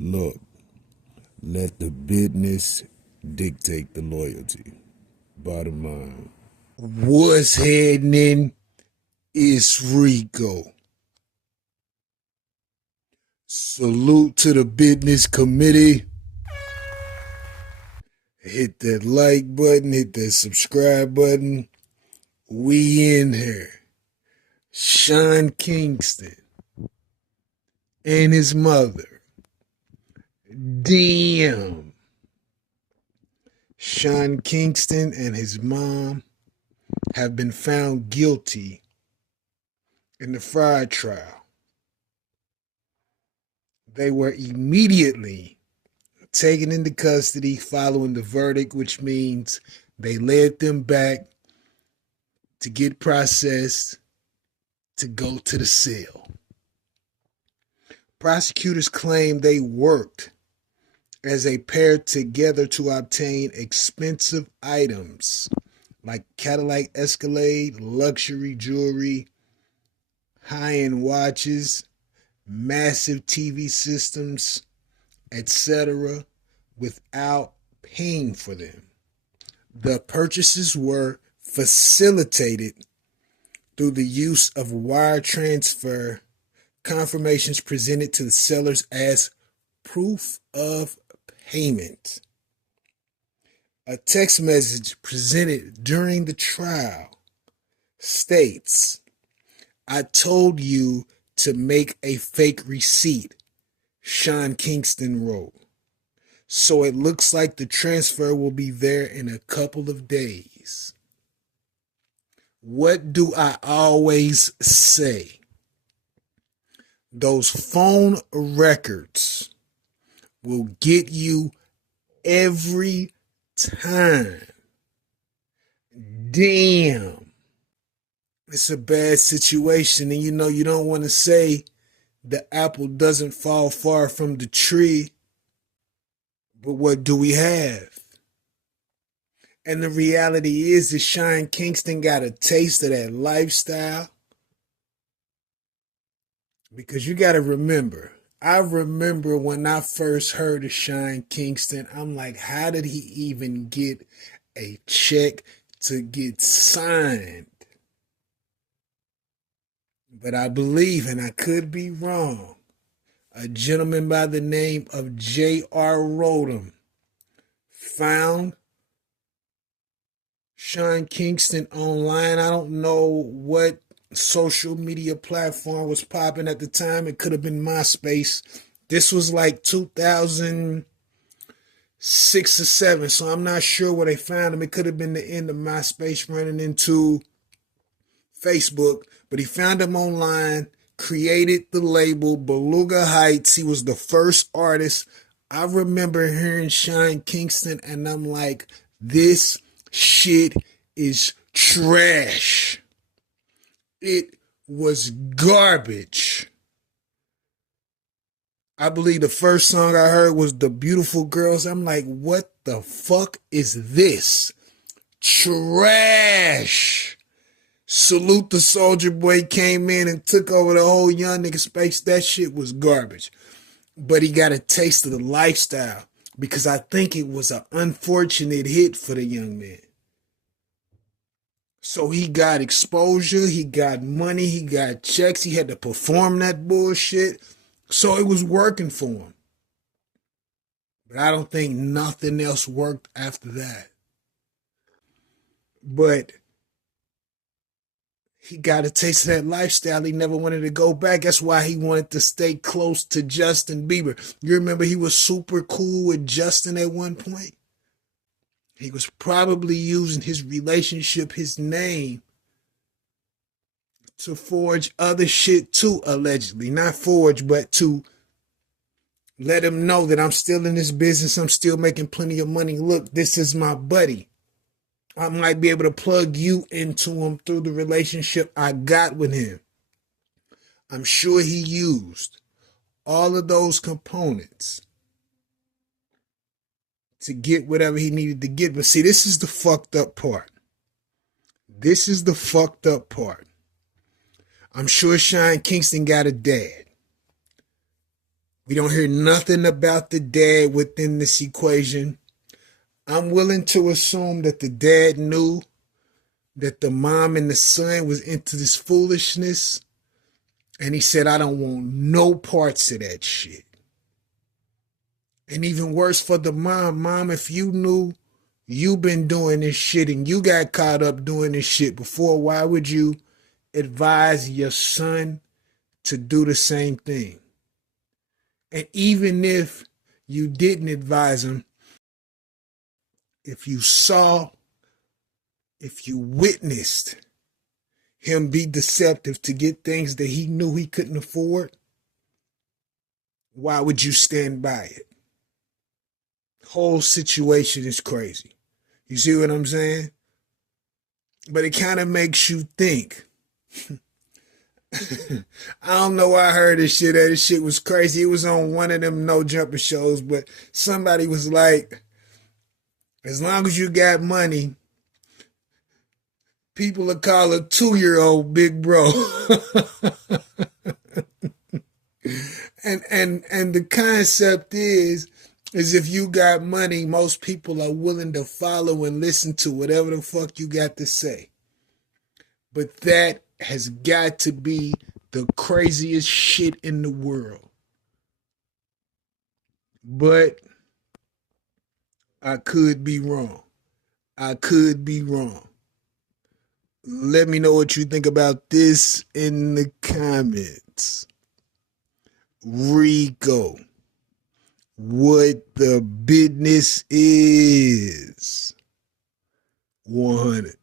Look, let the business dictate the loyalty. Bottom line. What's happening? It's Rico. Salute to the business committee. Hit that like button, hit that subscribe button. We in here. Sean Kingston and his mother. Damn. Sean Kingston and his mom have been found guilty in the Foud trial. They were immediately taken into custody following the verdict, which means they led them back to get processed to go to the cell. Prosecutors claim they worked as a pair together to obtain expensive items like Cadillac Escalade, luxury jewelry, high-end watches, massive TV systems, etc., without paying for them. The purchases were facilitated through the use of wire transfer confirmations presented to the sellers as proof of payment. A text message presented during the trial states, "I told you to make a fake receipt," Sean Kingston wrote. "So it looks like the transfer will be there in a couple of days." What do I always say? Those phone records will get you every time. Damn. It's a bad situation, and you don't want to say the apple doesn't fall far from the tree, but what do we have? And the reality is that Sean Kingston got a taste of that lifestyle. Because you got to remember, I remember when I first heard of Sean Kingston, I'm like, how did he even get a check to get signed? But I believe, and I could be wrong, a gentleman by the name of J.R. Rodham found Sean Kingston online. I don't know what social media platform was popping at the time. It could have been MySpace. This was like 2006 or 7, so I'm not sure where they found him. It could have been the end of MySpace running into Facebook, but he found him online, created the label Beluga Heights. He was the first artist. I remember hearing Sean Kingston, and I'm like, this shit is trash. It was garbage. I believe the first song I heard was The Beautiful Girls. I'm like, what the fuck is this? Trash. Salute the Soldier Boy came in and took over the whole young nigga space. That shit was garbage. But he got a taste of the lifestyle because I think it was an unfortunate hit for the young man. So he got exposure, he got money, he got checks, he had to perform that bullshit. So it was working for him. But I don't think nothing else worked after that. But he got a taste of that lifestyle. He never wanted to go back. That's why he wanted to stay close to Justin Bieber. You remember he was super cool with Justin at one point? He was probably using his relationship, his name, to forge other shit too, allegedly. Not forge, but to let him know that I'm still in this business. I'm still making plenty of money. Look, this is my buddy. I might be able to plug you into him through the relationship I got with him. I'm sure he used all of those components to get whatever he needed to get. But see, this is the fucked up part. This is the fucked up part. I'm sure Sean Kingston got a dad. We don't hear nothing about the dad within this equation. I'm willing to assume that the dad knew that the mom and the son was into this foolishness, and he said, I don't want no parts of that shit. And even worse for the mom, if you knew you been doing this shit and you got caught up doing this shit before, why would you advise your son to do the same thing? And even if you didn't advise him, if you saw, if you witnessed him be deceptive to get things that he knew he couldn't afford, why would you stand by it? Whole situation is crazy. You see what I'm saying? But it kind of makes you think. I don't know why I heard this shit. This shit was crazy. It was on one of them no jumper shows, but somebody was like, as long as you got money, people will call a 2-year-old big bro. and the concept is if you got money, most people are willing to follow and listen to whatever the fuck you got to say. But that has got to be the craziest shit in the world. But I could be wrong. I could be wrong. Let me know what you think about this in the comments. Rico, what the business is. 100.